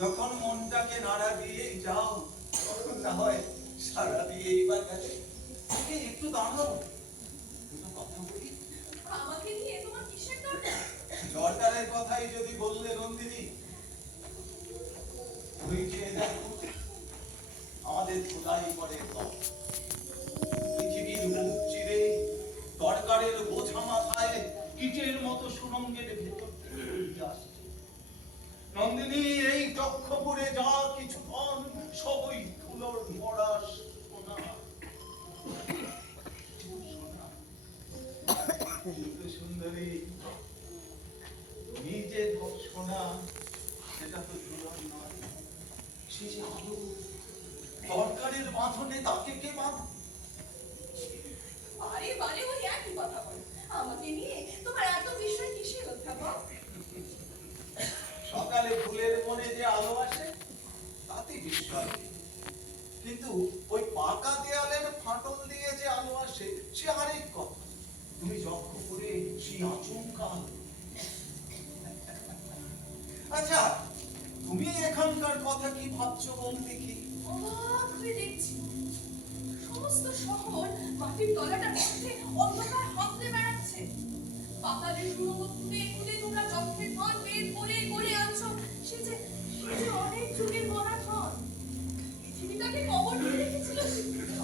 যখন মনটাকে নাড়া দিয়ে যাও, তখন না হয় সারা দিয়ে এইবার গেলে একটু দাঁড়াও, দুটো কথা বলি। আমাকে নিয়ে তোমার কিসের দরকার? দরকারের কথাই যদি বললে নন্দিনী, ওই যে দেখো আমাদের খোদাই করে পৃথিবীর মুখ চিরে দরকারের বোঝা মাথায় কীটের মতো সুরঙ্গের ভেতর থেকে আসছে। নন্দিনী, এই চক্ষপুরে যা কিছু ধন সবই ধুলোর মরা সোনা। সুন্দরী, তুমি যে সোনা সেটা তো ধুলোর নয়, সে যে আলো। দরকারের বাঁধনে তাকে কে বাঁধে? আরে বারে ওই একই কথা বলো। আমাকে নিয়ে তোমার এত বিষয় কিসের অধ্যাপক? সকালে ফুলের মনে যে আলো আসে তাতে বিশ্বাস, কিন্তু ওই পাকা দেয়ালের ফাটল দিয়ে যে আলো আসে সে আরেক কথা। তুমি যজ্ঞ করে সেই আচমকা আলো। আচ্ছা, তুমি এখানকার কথা কি ভাবছো বল দেখি? অবাক হয়ে দেখছি সমস্ত শহর মাটির তলাটার মধ্যে অন্ধকার হাতড়ে বেড়াচ্ছে। পাতালের সুড়ঙ্গ খুঁড়ে খুঁড়ে তোমরা যজ্ঞের ধন বের করে করে আনছো। সে যে অনেক যুগের মরা ধন। পৃথিবীটাকে কবর দিয়ে রেখেছিল।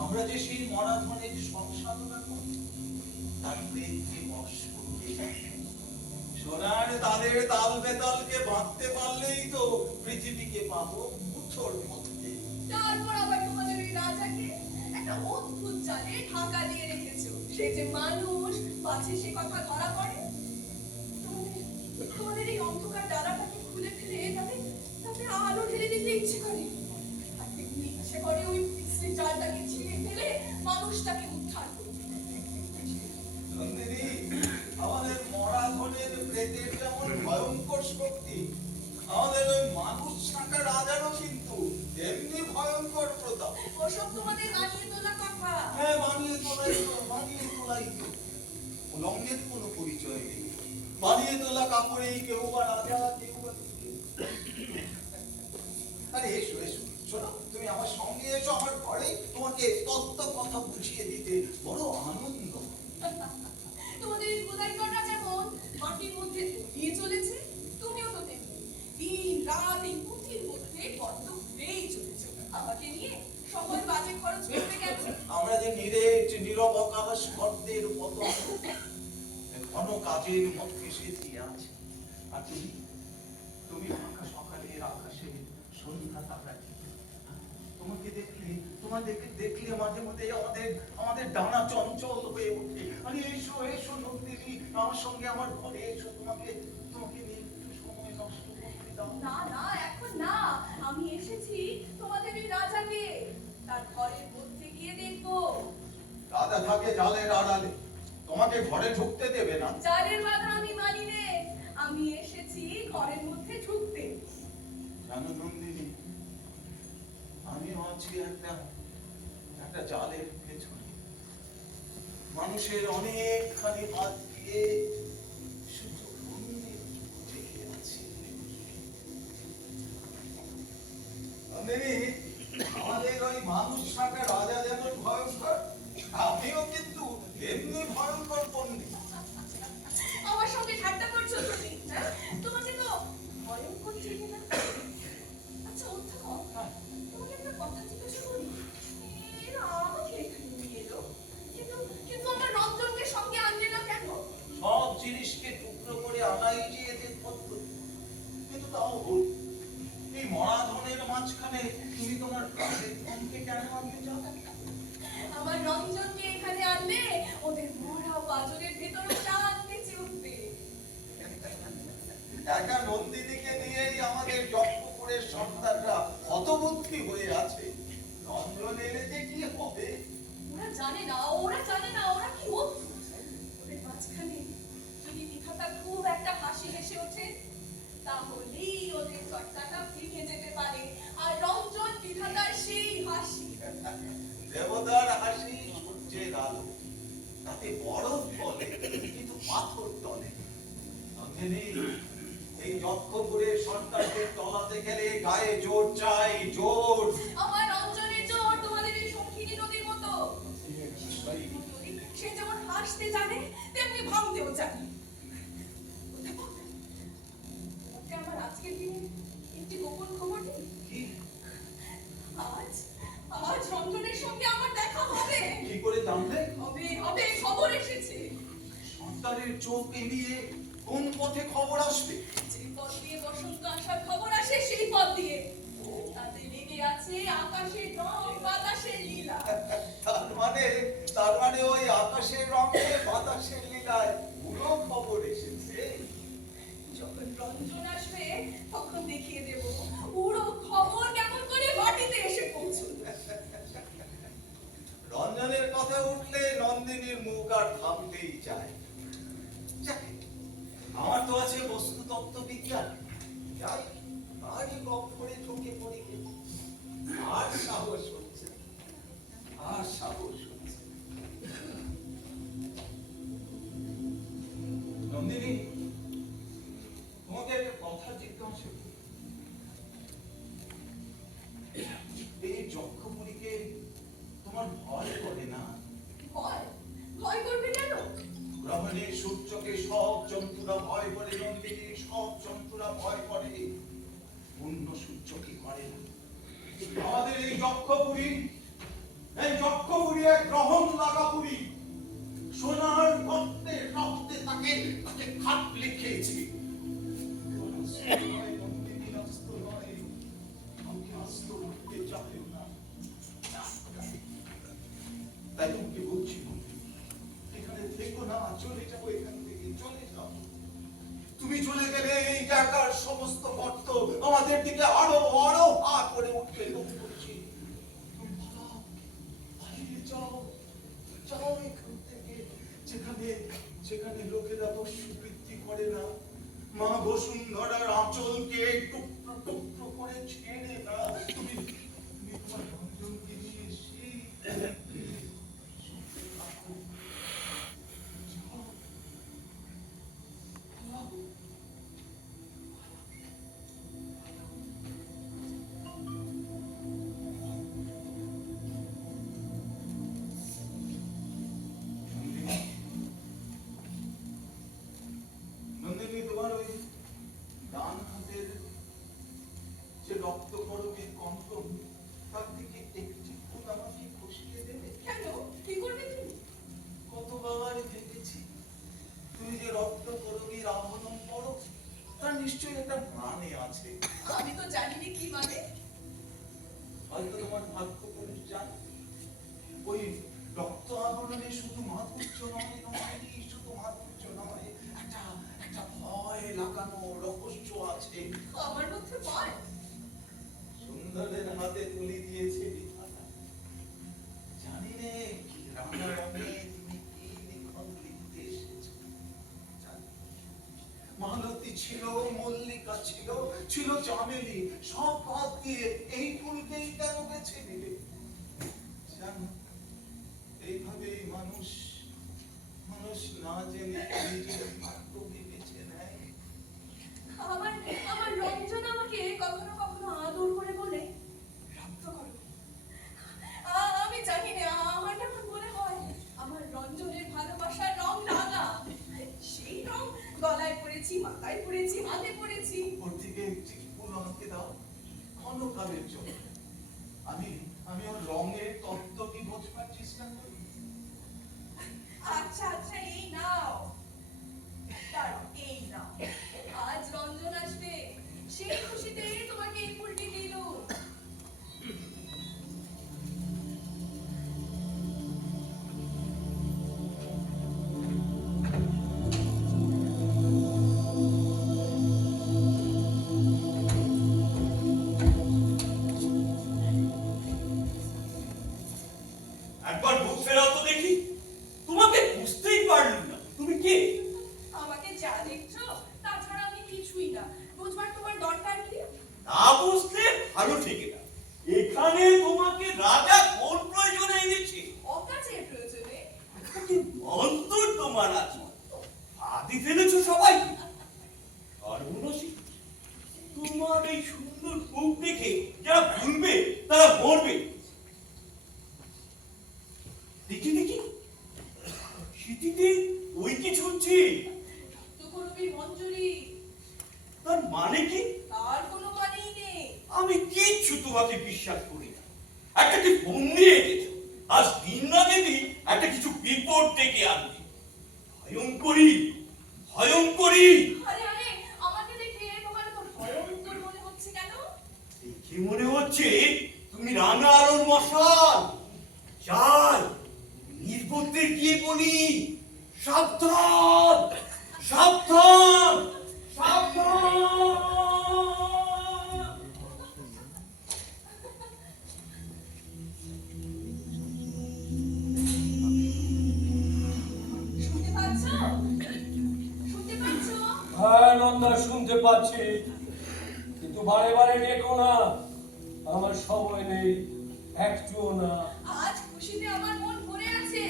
আমরা যে সেই মরা ধনের সংসাধনা করি, তার প্রেমকে বশ করতে সোনার তাদের তাল বেতালকে বাঁধতে পারলেই তো পৃথিবীকে পাবো মুঠোর মধ্যে। তারপর আবার তোমাদের ওই রাজাকে একটা অদ্ভুত জালে ঢাকা দিয়ে রেখেছো। সে যে মানুষ পাছে সে কথা ধরা পড়ে। তোমাদের এই অন্ধকার ডালাটাকে খুলে ফেলে তাতে আলো ঢেলে দিতে ইচ্ছে করে। আর তেমনি ইচ্ছে করে ওই বিশ্রী জালটাকে ছিঁড়ে ফেলে মানুষটাকে উদ্ধার করতে। নন্দিনী, আমাদের মরা ধনের প্রেতের যেমন ভয়ঙ্কর শক্তি, আমাদের ওই মানুষ ছাঁকা রাজারও কিন্তু এমনি ভয়ঙ্কর প্রতাপ। ওসব তোমাদের বানিয়ে তোলা কথা। হ্যাঁ, বানিয়ে তোলাই তো। উলঙ্গের কোনো পরিচয় নেই। বানিয়ে তোলা কাপড়েই কেউ বা রাজা, কেউ বা আরে এসো এসো, শোনো, তুমি আমার সঙ্গে এসো আমার ঘরে, তোমাকে তত্ত্ব কথা বুঝিয়ে দিতে বড় আনন্দ। তোমাদের এই খোদাই করা যেমন মাটির মধ্যে দিয়ে চলেছে, তুমিও তো তেমনি দিন রাত এই পুঁথির মধ্যে বড্ড ঘুরেই চলেছে। আমাকে নিয়ে সময় বাজে খরচ করতে গেল। আমরা যে নিরেট নীরব আকাশ গর্তের পতন ঘন কাজের মধ্যে সেজিয়ে আছে। আর তুমি ফাঁকা সকালের আকাশে সন্ধ্যা তারা। তোমাদেরকে দেখলে মাঝে মধ্যে আমাদের ডানা চঞ্চল হয়ে ওঠে। আরে এসো এসো নন্দিনী, আমার সঙ্গে আমার ঘরে এসো, তোমাকে নিয়ে একটু সময় নষ্ট করতে দাও। না না, এখন না। আমি এসেছি তোমাদের এই রাজাকে তার ঘরের মধ্যে গিয়ে দেখবো। রাজা থাকে জালের আড়ালে, তোমাকে ঘরে ঢুকতে দেবে না। জালের বাধা আমি মানি নে। আমি এসেছি ঘরের মধ্যে ঢুকতে। জানো নন্দিনী, আমিও আছি একটা জালের পেছনে। মানুষের অনেকখানি হাত দিয়ে শুধু নন্দিনী জেগে আছে। নন্দিনী, আমাদের ওই মানুষ থাকা রাজা যেমন ভয়ঙ্কর, আমিও কিন্তু এমনি ভয়ঙ্কর পণ্ডিত। আমার সঙ্গে ঠাট্টা করছো তুমি? তোমাকে তো ভয়ঙ্কর চিনি না। আচ্ছা অধ্যাপক, তোমাকে একটা কথা জিজ্ঞাসা করি। এরা আমাকে এখানে নিয়ে এলো, কিন্তু আমার রঞ্জনকে সঙ্গে আনলে না কেন? সব জিনিসকে টুকরো করে আনাই যে এদের পদ্ধতি, কিন্তু তাও ভুল। এই মরা ধনের মাঝখানে তুমি তোমার প্রাণের ধনকে কেন আনতে চাও? আমার রঞ্জনকে এখানে আনলে ওদের মরা পাজরের ভেতরে প্রাণ বেঁচে উঠবে। একা নন্দিনীকে নিয়েই আমাদের যজ্ঞপুরের সন্তানরা হতবুদ্ধি হয়ে আছে। রঞ্জন এলে যে কি হবে? ওরা জানে না ওরা কি অদ্ভুত। ওদের মাঝখানে যদি বিধাতা খুব একটা হাসি হেসে ওঠে, তাহলেই ওদের চর্চাটা ভেঙে যেতে পারে। আর রঞ্জন বিধাতার সেই হাসি। দেবতার হাসি সূর্যের আলো, তাতে বরফ বলে কিন্তু পাথর টলে। নন্দিনী, এই যক্ষপুরে সন্তানদের তলাতে গেলে গায়ে জোর চাই, জোর। আমার অঞ্জনের জোর তোমাদের এই সঙ্গিনী নদীর মতো। সে যেমন হাসতে জানে তেমনি ভাঙতেও জানে। ওকে আমার আজকের দিনে একটি গোপন খবর দিই। কি? আজ আজ রঞ্জনের সঙ্গে আমার দেখা হবে। কি করে জানলে? হবে হবে, খবর এসেছে। সন্তানের চোখ এড়িয়ে কোন পথে খবর আসবে? যে পথ দিয়ে বসন্ত আসার খবর আসে সেই পথ দিয়ে। তাতে লেগে আছে আকাশের রং, বাতাসের লীলা। তার মানে ওই আকাশের রঙে বাতাসের লীলায় পুরো খবর এসেছে। যখন রঞ্জন আসবে তখন দেখিয়ে দেব পুরো খবর কেমন করে মাটিতে এসে পৌঁছল। রঞ্জনের কথা উঠলে নন্দিনীর মুখ আর থামতেই চায়। যাকে, আমার তো আছে বস্তুতত্ত্ব বিজ্ঞান, যাই তারই গপ্পরে ঢুকে পড়ি। আর সাহস হচ্ছে না, আর সাহস হচ্ছে না। নন্দিনী, তোমাকে একটা কথা জিজ্ঞাসা করি। এই যক্ষপুরীকে তোমার ভয় করে না? ভয় ভয় করবে কেন? গ্রহণে সূর্যকে সব জন্তুরা ভয় করে নন্দিনী, সব জন্তুরা ভয় করে, পূর্ণ সূর্যকে করে না। আমাদের এই যক্ষপুরী এক গ্রহণ লাগা পুরী। সোনার রক্তে রক্তে তাকে খাপ লিখেছি। নন্দিনী আস্ত নয়, আমাকে আস্ত রাখতে চাইও না। তাই তোমাকে বলছি, এখানে থেকো না, চলে যাবো এখান থেকে, চলে যাও। তুমি চলে গেলে এই জায়গার সমস্ত গর্ত আমাদের দিকে আরো আরো হা করে উঠবে। বলছি, তুমি পালাও, পালিয়ে যাও, যাও এখান থেকে, যেখানে যেখানে লোকেরা পশুবৃত্তি করে না। মা বসুন্ধরার আঁচলকে টুকরো টুকরো করে ছেড়ে না। তুমি তোমার রঞ্জনকে নিয়ে সেই নন্দিনী, তোমার ওই ডান হাতের যে রক্ত করবীর কঙ্কন, তার দিকে একটি ফুল আমাকে খুশিয়ে দেবে? কেন? কি করবে তুমি? কতবার দেখেছি তুমি যে রক্ত করবীর আহরণ করো, তার নিশ্চয়ই একটা মানে আছে। আমি তো জানি না কি মানে। হয়তো তোমার ভাগ্য পুরুষ জানে। ওই রক্ত আহরণে শুধু মাধুর্য নয়, শুধু মাধুর্য নয়, একটা একটা ভয় লাগানো রহস্য আছে। আমার মধ্যে ভয়? সুন্দরের হাতে তুলি দিয়েছে বিধাতা। জানি রে কি রাঙা রঙে তুমি কি লিখন লিখতে এসেছো। জানি। মালতী ছিল, মল্লিকা ছিল, ছিল চামেলি, সব বাদ দিয়ে এই ফুলকেই কেন বেছে নিলে? জানো, এইভাবেই মানুষ মানুষ না জেনে নিজের ভাগ্যকে বেছে নেয়। আমার আমার রঞ্জন আমাকে কখনো কখনো আদর করে বলে রক্ত করো। আমি জানি না, আমার কেমন মনে হয় আমার রঞ্জনের ভালোবাসার রং রাঙা। সেই রং গলায় পড়েছি, মাথায় পড়েছি, হাতে পড়েছি। ওর থেকে একটি ফুল আমাকে দাও, ক্ষণকালের জন্য। আমি আমি ওর রঙের তত্ত্ব কি বোঝবার চেষ্টা করি। আচ্ছা আচ্ছা, এই নাও, দাঁড়াও, এই নাও। আজ রঞ্জন আসবে, সেই খুশিতে তোমাকে এই ফুলটি দিল। একবার মুখ ফেরাও তো দেখি। তোমাকে বুঝতেই পারলাম না, তুমি কে? আমাকে যা দেখছো তাছাড়া আমি কিছুই না। বুঝবার তোমার দরকার কি? না বুঝলে ভালো থেকে না। এখানে তোমাকে রাজা কোন প্রয়োজনে এনেছে? অকাজের প্রয়োজনে। অন্তর তোমার আছে, আদি ফেলেছো সবাই। আর উনসি তোমার এই সুন্দর মুখ দেখে যারা ভুলবে তারা মরবে। দেখি দেখি স্মৃতিতে ওই কি শুনছি, রক্তকরবীর মঞ্জুরি। তার মানে কি? তার কোনো মানেই নেই। আমি কিচ্ছু তোমাকে বিশ্বাস করি না। একটা কি বন্দি রেখেছো, আজ দিন না দেবী একটা কিছু বিপদ ডেকে আনবে। ভয়ঙ্করী ভয়ঙ্করী। আরে আরে, আমাকে দেখে তোমার তো ভয়ঙ্কর মনে হচ্ছে কেন? দেখে মনে হচ্ছে তুমি রাঙা আলোর মশাল। যাই নির্বুদ্ধে গিয়ে বলি, সাবধান সাবধান সাবধান। শুনতে পাচ্ছো? শুনতে পাচ্ছো? হ্যাঁ নন্দা, শুনতে পাচ্ছি, কিন্তু বারে বারে ডেকো না, আমার সময় নেই একটুও না। আজ খুশিতে আমার মন ভরে আছে।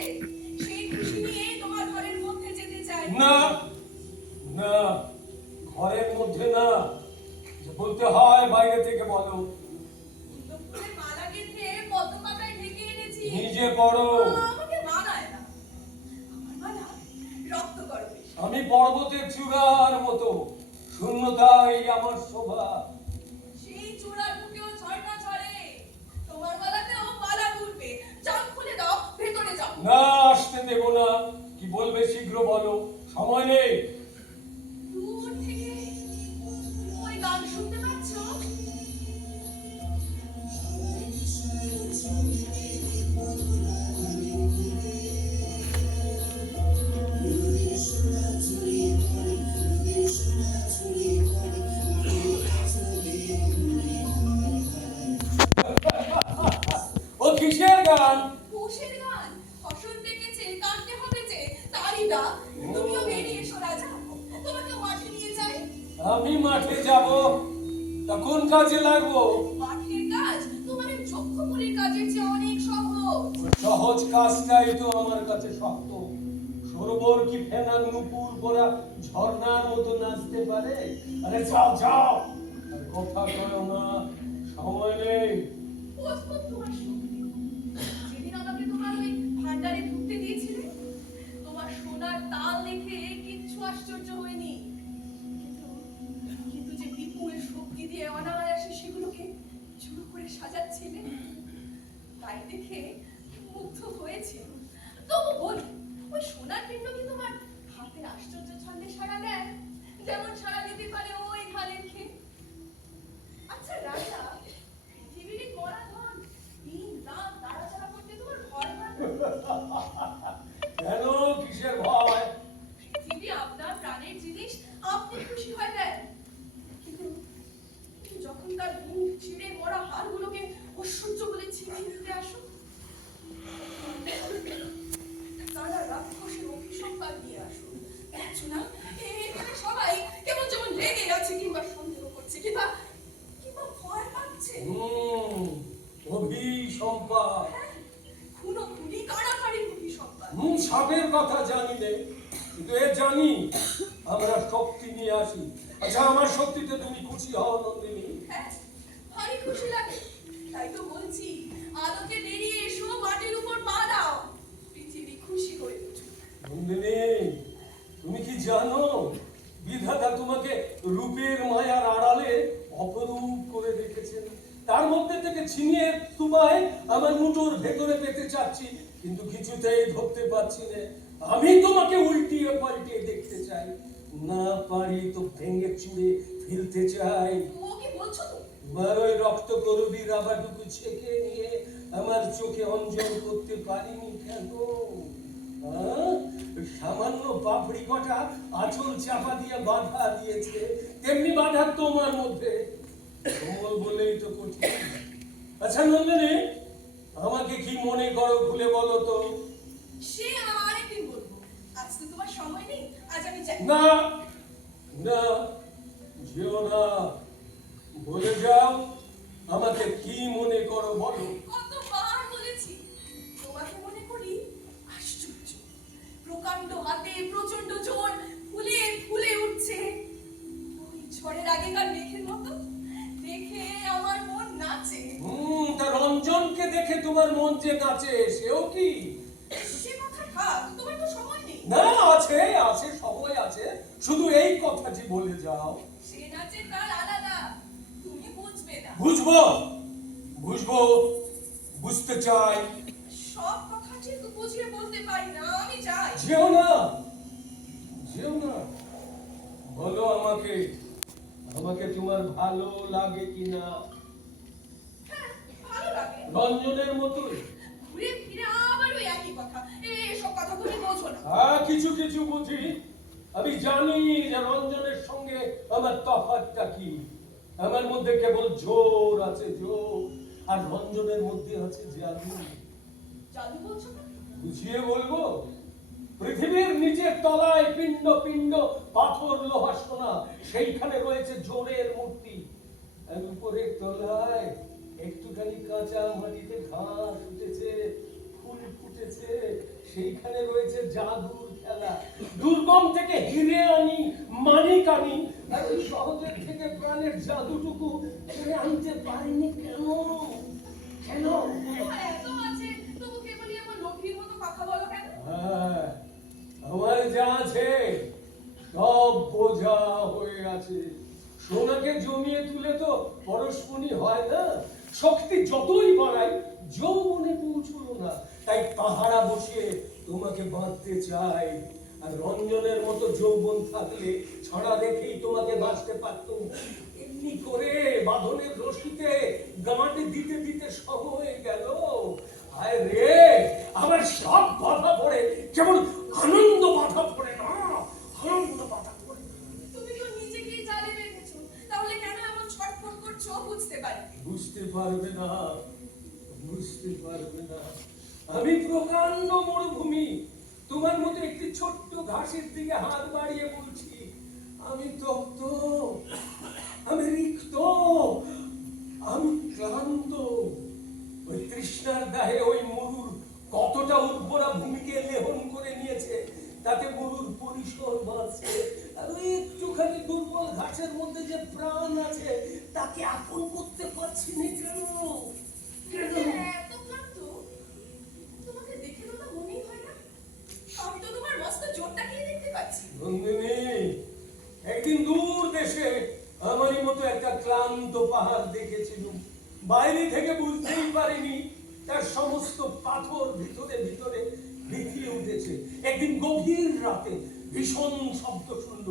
সেই খুশি নিয়ে তোমার ঘরের মধ্যে যেতে চাই। না না, ঘরের মধ্যে না, যে বলতে হয় বাইরে থেকে বলো। ফুলের মালা গেঁথে পদ্ম পাতায় ঢেকে এনেছি। নিজে পড়ো। আমাকে মানায় না। আমার মালা রক্ত করবে। আমি পর্বতের চূড়ার মতো, শূন্যতাই আমার শোভা। সেই চূড়ার বুকেও ঝর্ণা ঝরে। তোমার গলাতেও মালা ঘুরবে। চাপ খুলে দাও, ভেতরে যাও। না, আসতে দেব না। কি বলবে শীঘ্র বলো, সময় নেই। দূর থেকে ওই গান শুনতে পাচ্ছ? ও কিসের গান? কোষের গান। ফসল পেকেছে, কাটতে হবে যে, তারই ডাক। তুমিও বেরিয়ে এসো রাজা, তোমাকে মাঠে নিয়ে যাই। আমি মাঠে যাব, তা কোন কাজে লাগবো? মাঠের কাজ তোমার এই চক্ষুপুরীর কাজের চেয়ে অনেক সহজ। সহজ কাজটাই তো আমার কাছে শক্ত। সরোবর কি ফেনা নুপুর পরা ঝর্ণার মতো নাচতে পারে? আরে যাও যাও, আর কথা কয়ো না, সময় নেই। অদ্ভুত তোমার শক্তি। যেদিন আমাকে তোমার ওই ভান্ডারে ঢুকতে দিয়েছিলে, তোমার সোনার তাল দেখে কিচ্ছু আশ্চর্য হয়নি। কিন্তু যে বিপুল শক্তি দিয়ে অনায়াসে সেগুলোকে জোর করে সাজাচ্ছিলে, তাই দেখে মুগ্ধ হয়েছিল। তবু বল, ওই সোনার পিণ্ড কি তোমার হাতের আশ্চর্য ছন্দে সাড়া দেয়, যেমন সাড়া দিতে পারে ওই ধানের খেয়ে? আচ্ছা রাজা, পৃথিবীর এই কড়া ধন দিন রাত নাড়াচাড়া করতে তোমার ভয় হয় না? কেন, কিসের ভয়? পৃথিবী আপনার প্রাণের জিনিস, আপনি খুশি হয় দেন। কিন্তু যখন তার মুখ চিড়ে মরা হাড়গুলোকে ঐশ্বর্য বলে ছিনিয়ে নিতে আসো, তারা রাক্ষসের অভিসম্পাদ নিয়ে আসো। দেখছো না, এখানে সবাই কেমন যেমন লেগে আছে, কিংবা সন্দেহ করছে, কিংবা ভয় পাচ্ছে। অভিসম্পাদ? খুনোখুনি, কাড়াকাড়ির অভিসম্পাদ। সাপের কথা জানি নে, কিন্তু এ জানি আমরা শক্তি নিয়ে আসি। আচ্ছা, আমার শক্তিতে তুমি খুশি হও নন্দিনী? হ্যাঁ, ভারী খুশি লাগে। তাই তো বলছি, আলোকে বেরিয়ে এসো, মাটির উপর পা দাও, পৃথিবী খুশি হয়ে উঠুক। নন্দিনী, তুমি কি জানো বিধাতা তোমাকে রূপের মায়ার আড়ালে অপরূপ করে রেখেছেন? তার মধ্যে থেকে ছিনিয়ে তোমায় আমার মুঠোর ভেতরে পেতে চাচ্ছি, কিন্তু কিছুতেই ধরতে পারছি না। আমি তোমাকে উল্টিয়ে পাল্টিয়ে দেখতে চাই, না পারি তো ভেঙে চুড়ে ফেলতে চাই। ও কি বলছো তো? তোমার ওই রক্ত করবির আবারটুকু ছেঁকে নিয়ে আমার চোখে অঞ্জন করতে পারিনি কেন? সামান্য পাপড়ি কটা আঁচল চাপা দিয়ে বাধা দিয়েছে, তেমনি বাধা তোমার মধ্যে কোমল বলেই তো কঠিন। আচ্ছা নন্দিনী, আমাকে কি মনে করো খুলে বলো তো? সে আরেকদিন বলবো, আজ তো তোমার সময় নেই। আজ আমি যাই। না না, যেও না, বলে যাও আমাকে কি মনে করো বলো। কতবার বলেছি, তোমাকে মনে করি আশ্চর্য, প্রকাণ্ড হাতে প্রচন্ড জোর, ফুলে ফুলে উঠছে। ওই ঝড়ের আগেকার মেঘের মতো দেখে আমার মন নাচে। তা রঞ্জনকে দেখে তোমার মন যে নাচে সেও কি? সে কথা থাক, তোমার তো সময় নেই। না, আছে আছে সময় আছে, শুধু এই কথাটি বলে যাও। সে নাচের তাল আলাদা, তুমি বুঝবে না। বুঝবো বুঝবো, বুঝতে চাই। সব কথা ঠিক বুঝিয়ে বলতে পারি না, আমি যাই। যেও না, যেও না। বলো আমাকে, আমাকে তোমার ভালো লাগে কিনা? হ্যাঁ, ভালো লাগে। রঞ্জনের মতোই? ঘুরে ফিরে আবার ওই একই কথা। এসব কথা তুমি বোঝো না। হ্যাঁ, কিছু কিছু বুঝি। আমি জানি যে রঞ্জনের সঙ্গে আমার তফাৎটা কি। আমার মধ্যে কেবল জোর আছে, জোর, আর রঞ্জনের মধ্যে আছে জাদু। জাদু বলছো না? বুঝিয়ে বলবো। পৃথিবীর নিচের তলায় পিণ্ড পিণ্ড পাথর লোহা সোনা, সেইখানে রয়েছে জোরের মূর্তি। আর উপরের তলায় একটুখানি কাঁচা মাটিতে ঘাস উঠেছে, ফুল ফুটেছে, সেইখানে রয়েছে জাদুর খেলা। দুর্গম থেকে হিরে আনি, মানিক আনি, আর ওই সহজের থেকে প্রাণের জাদুটুকু ফিরে আনতে পারিনি কেন? কেন? এত আছে, তবু কেবলই আমার লক্ষ্মীর মতো কথা বলো কেন? হ্যাঁ, আমার যা আছে সব বোঝা হয়ে আছে। সোনাকে জমিয়ে তুলে তো পরশমণি হয় না। শক্তি যতই বাড়াই যৌবনে পৌঁছলো না, তাই পাহারা বসিয়ে তোমাকে বাঁধতে চাই। আর রঞ্জনের মতো যৌবন থাকলে ছড়া দেখেই তোমাকে বাঁচতে পারতুম। এমনি করে বাঁধনের রশিতে গাঁট দিতে দিতে সব হয়ে গেল। আয় রে, আমার সব বাধা পড়ে, কেবল আনন্দ বাধা পড়ে না, আনন্দ বাধা পড়ে। তুমি তো নিজেকেই জালে রেখেছো, তাহলে কেন এমন ছটফট করছো বুঝতে পারি। বুঝতে পারবে না, বুঝতে পারবে না। আমি প্রকাণ্ড মরুভূমি, তোমার মতো একটি ছোট্ট ঘাসের দিকে হাত বাড়িয়ে বলছি আমি তপ্ত, আমি রিক্ত, আমি ক্লান্ত। ওই তৃষ্ণার দাহে ওই মরুর কতটা উর্বরা ভূমিকে লেহন করে নিয়েছে, তাতে মরুর পরিসর বাড়ছে। আর ওই একটুখানি দুর্বল ঘাসের মধ্যে যে প্রাণ আছে তাকে আপন করতে পারছি না কেন? কেন? এত ক্লান্ত, তোমাকে দেখে তো তা মনেই হয় না। আমি তো তোমার মস্ত জোরটাকেই দেখতে পাচ্ছি। নন্দিনী, একদিন দূর দেশে আমারই মতো একটা ক্লান্ত পাহাড় দেখেছিলাম। বাইরে থেকে বুঝতেই পারিনি তার সমস্ত পাথর ভিতরে ভিতরে ভিতিয়ে উঠেছে। একদিন গভীর রাতে ভীষণ শব্দ শুনল,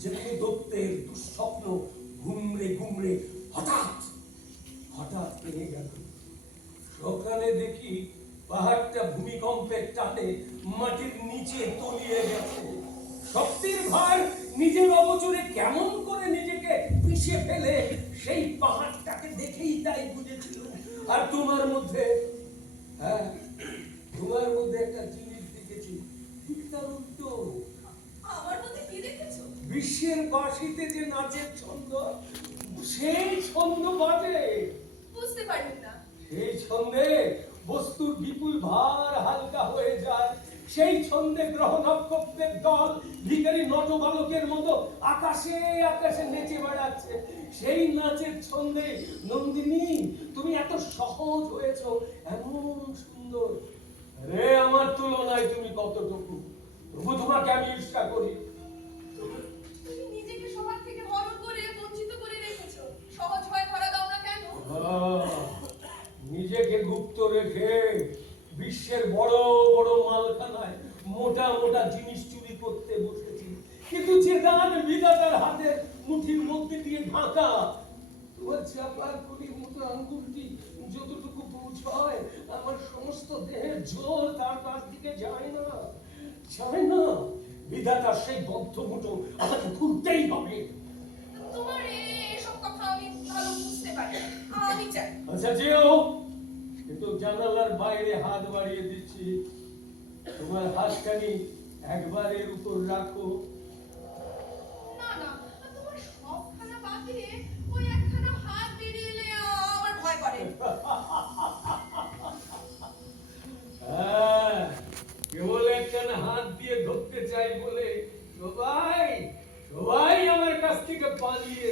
যেখানে দত্তের দুঃস্বপ্ন ঘুমড়ে ঘুমড়ে হঠাৎ হঠাৎ ভেঙে গেল। সকালে দেখি পাহাড়টা ভূমিকম্পের টানে মাটির নিচে তলিয়ে গেছে। শক্তির ভার নিজের অবচরে কেমন করে নিজেকে পিষে ফেলে সেই পাহাড়টাকে দেখেই তাই বুঝেছিল। আর তোমার মধ্যে, হ্যাঁ, তোমার মধ্যে একটা জিনিস দেখেছি, ঠিক তার উল্টো। আমার মধ্যে কি দেখেছো? বিশ্বের বাঁশিতে যে নাচের ছন্দ, সেই ছন্দ বাজে। বুঝতে পারবেন না। সেই ছন্দে বস্তুর বিপুল ভার হালকা হয়ে যায়। সেই ছন্দে গ্রহ নক্ষত্রের দল ভিখারি নটবালকের মতো আকাশে আকাশে নেচে বেড়াচ্ছে। সেই নাচের ছন্দে নন্দিনী তুমি এত সহজ হয়েছো, এমন সুন্দর। রে আমার তুলনায় তুমি কতটুকু, তবু তোমাকে আমি ঈর্ষা করি। তুমি নিজেকে সবার থেকে হরণ করে বঞ্চিত করে রেখেছো। সহজ হয় ধরা দাও না কেন? নিজেকে গুপ্ত রেখে বিশ্বের বড় বড় মালখানায় মোটা মোটা জিনিস চুরি করতে বসেছি, কিন্তু যে দান বিধাতার হাতের মুঠির মধ্যে দিয়ে ঢাকা। তোমার চাপার কলির মতো আঙ্গুলটি যতটুকু পৌঁছায়, আমার সমস্ত দেহের জোর তার কাছ দিকে যায় না, যায় না। বিধাতার সেই বদ্ধ মুঠো আমাকে ঘুরতেই হবে। তোমার এসব কথা আমি ভালো বুঝতে পারি। আমি চাই। আচ্ছা যেও, কিন্তু জানালার বাইরে হাত বাড়িয়ে দিচ্ছি, তোমার হাতখানি একবার এর উপর রাখো। না না, তোমার সবখানা বাদ দিয়ে ওই একখানা হাত বেরিয়ে এলে আমার ভয় করে। হ্যাঁ, কেবল একখানা হাত দিয়ে ধরতে চাই বলে সবাই সবাই আমার কাছ থেকে পালিয়ে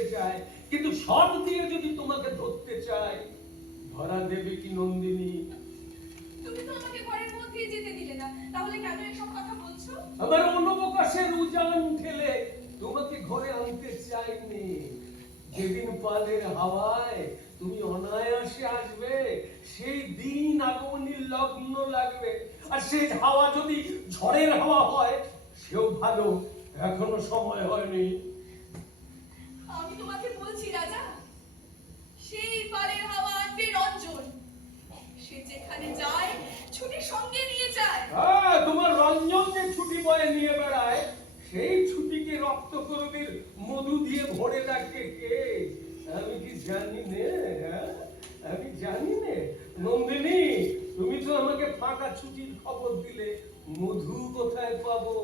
কিন্তু শট দিয়ে যদি তোমাকে ধরতে চাই, ধরা দেবে কি নন্দিনী? তুমি তো আমাকে ঘরের মধ্যেই যেতে দিলে না, তাহলে কেন এসব কথা বলছো? আমার অনবকাশের উজান ঠেলে তোমাকে ঘরে আনতে চাইনি। যেদিন পালের হাওয়ায় তুমি অনায়াসে আসবে, সেই দিন আগমনীর লগ্ন লাগবে। আর সেই হাওয়া যদি ঝড়ের হাওয়া হয়, সেও ভালো, এখনো সময় হয়নি। আমি তোমাকে বলছি রাজা, সেই পালের হাওয়া আনবে রঞ্জন। সে যেখানে যায় ছুটি সঙ্গে নিয়ে যায়। হ্যাঁ, তোমার রঞ্জন যে ছুটি বয়ে নিয়ে বেড়ায়, সেই ছুটিকে রক্তকরবীর মধু দিয়ে ভরে রাখে কে? আমি কি জানি নে? হ্যাঁ, আমি জানি নে। নন্দিনী, তুমি তো আমাকে ফাঁকা ছুটির খবর দিলে, মধু কোথায় পাবো?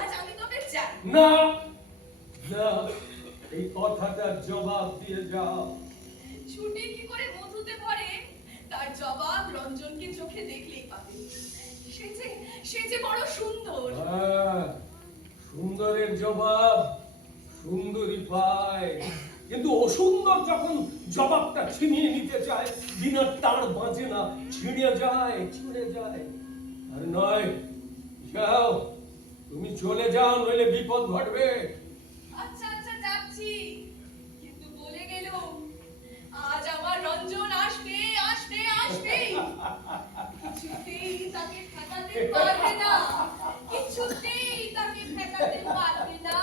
আজ আমি তবে যাই। না না, এই কথাটার জবাব দিয়ে যাও। ছুটি কি করে মধুতে ভরে, তার জবাব রঞ্জনকে চোখে দেখলেই পাবে। সে যে বড় সুন্দর। হ্যাঁ, সুন্দরের জবাব সুন্দরী পায়, কিন্তু অসুন্দর যখন জবাবটা ছিনিয়ে নিতে চায়, বিনা তার বাঁচে না, ছিঁড়ে যায়। আর নয়, যাও, তুমি চলে যাও, নইলে বিপদ ঘটবে। আচ্ছা আচ্ছা যাচ্ছি, কিন্তু বলে গেল আজ আমার রঞ্জন আসবে আসবে আসবে। কিছুতেই তাকে ঠেকাতে পারবে না, কিছুতেই তাকে ঠেকাতে পারবে না।